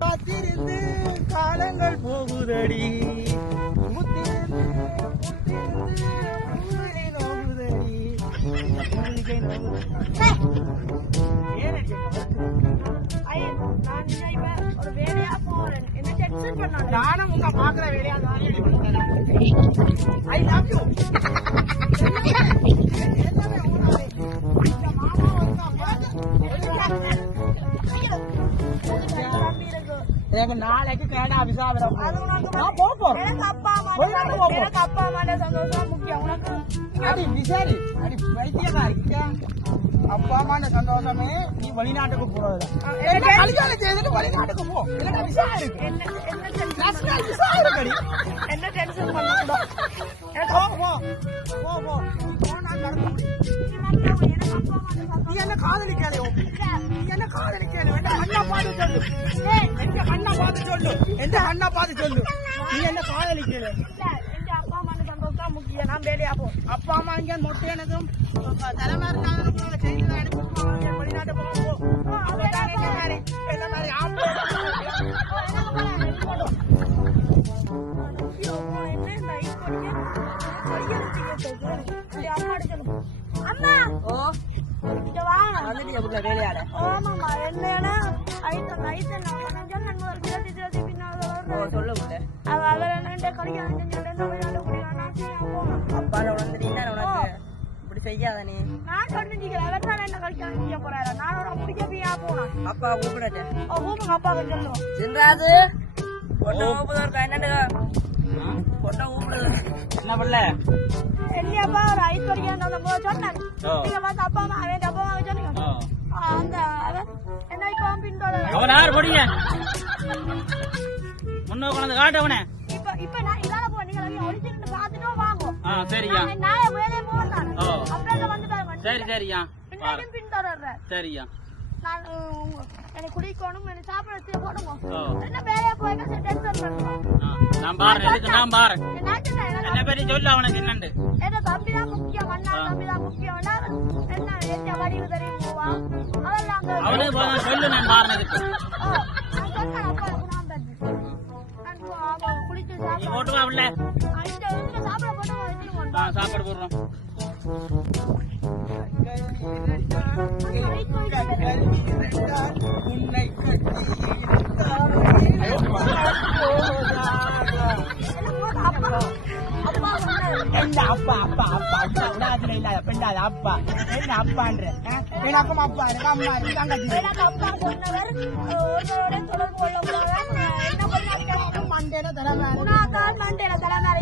காத்திருந்து காலங்கள் போகுதடி நானும் உங்க பாக்குற வேலையா ஐ லவ் யூ நாளைக்கு கனடா விசா போறேன் அப்பா அம்மா சந்தோஷம் முக்கியம் உனக்கு அடி விசாரி அடி வைத்தியக்காரி அப்பா அம்மா சந்தோஷமே நீ வெளிநாட்டுக்கு போறது கல்யாணம் செய்துட்டு வெளிநாட்டுக்கு போ இல்லைன்னா விசா இருக்கு என்ன டென்ஷன் பண்ணக்கூடாது நீ என்ன காதலிக்காதே நீ என்ன காதலிக்காதே அண்ணா பார்த்து சொல்லு எந்த அண்ணா பார்த்து சொல்லு எந்த அண்ணா பார்த்து சொல்லு நீ என்ன காதலிக்கல அப்பா அம்மா சந்தோஷம் முக்கியம் நான் வேலையா போ அப்பா அம்மா இங்க மொட்டை எனக்கும் தலைமை இருந்தாங்க செய்தி எடுத்து வெளிநாட்டு போவோம் என்ன மாதிரி அப்பா கூப்பிடாது என்ன பண்ணல இல்லையாப்பா ஒரு ஐஸ் வரைக்கும் சொன்னேன் நீங்க பார்த்து அப்பா அம்மா அவன் அப்பா அம்மா சொன்னீங்க அந்த என்ன இப்போ பின்தொடர் அவன் யார் படிங்க முன்ன கொண்டு காட்டவனே இப்ப இப்ப நான் இதால போ நீங்க ஒளிச்சிட்டு பாத்துட்டு வாங்க சரியா நாளை வேலைய போறேன் அப்படியே வந்துட்டாங்க சரி சரியா பின்தொடர்ற சரியா நான் எனக்கு குடிக்கணும் எனக்கு சாப்பிட போடுங்க என்ன வேலைய போய் டென்ஷன் பண்ணுவோம் நான் பாறேன் என்ன பேரு சொல்லு அவனுக்கு என்னண்டு என்ன தம்பி தான் முக்கியம் அண்ணா தம்பி தான் முக்கியம் என்ன என்ன வடிவு தெரியும் போவா அதெல்லாம் அவனுக்கு சொல்லு நான் பாறேன் குளிச்சு போட்டுவா உள்ள சாப்பிட போட்டு சாப்பாடு போடுறோம் அப்பா அப்பா அப்பா அப்பா உலகத்துல இல்லாத பெண்ணாத அப்பா என்ன அப்பான்ற எனக்கும் அப்பா எனக்கு அம்மா இருக்கு தங்கச்சி எனக்கு அப்பா சொன்னவர் தொடர்பு கொள்ள மண்டேல தலைமை மண்டேல தலைமை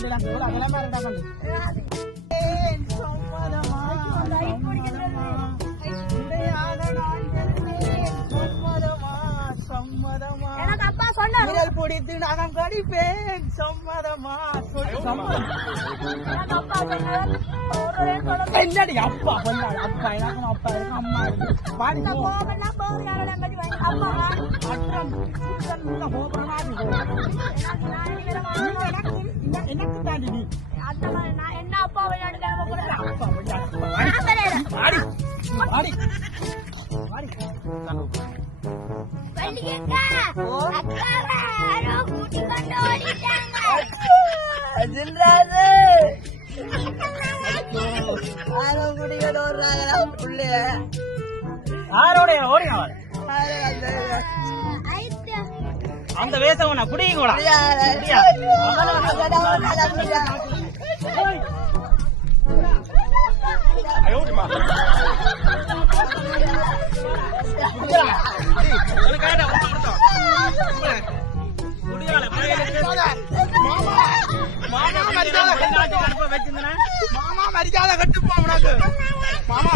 இல்ல தலைமை தலைமை பிடித்து நான் கடிப்பேன் சம்மதமா என்னடி அப்பா சொன்னாரு அப்பா எனக்கும் அப்பா எனக்கு அம்மா எனக்கு தாண்டி நீ என்ன அப்பா அந்த வேசவன குடியும் கூட மாமா மரியாதை கட்டுப்பா உனக்கு மாமா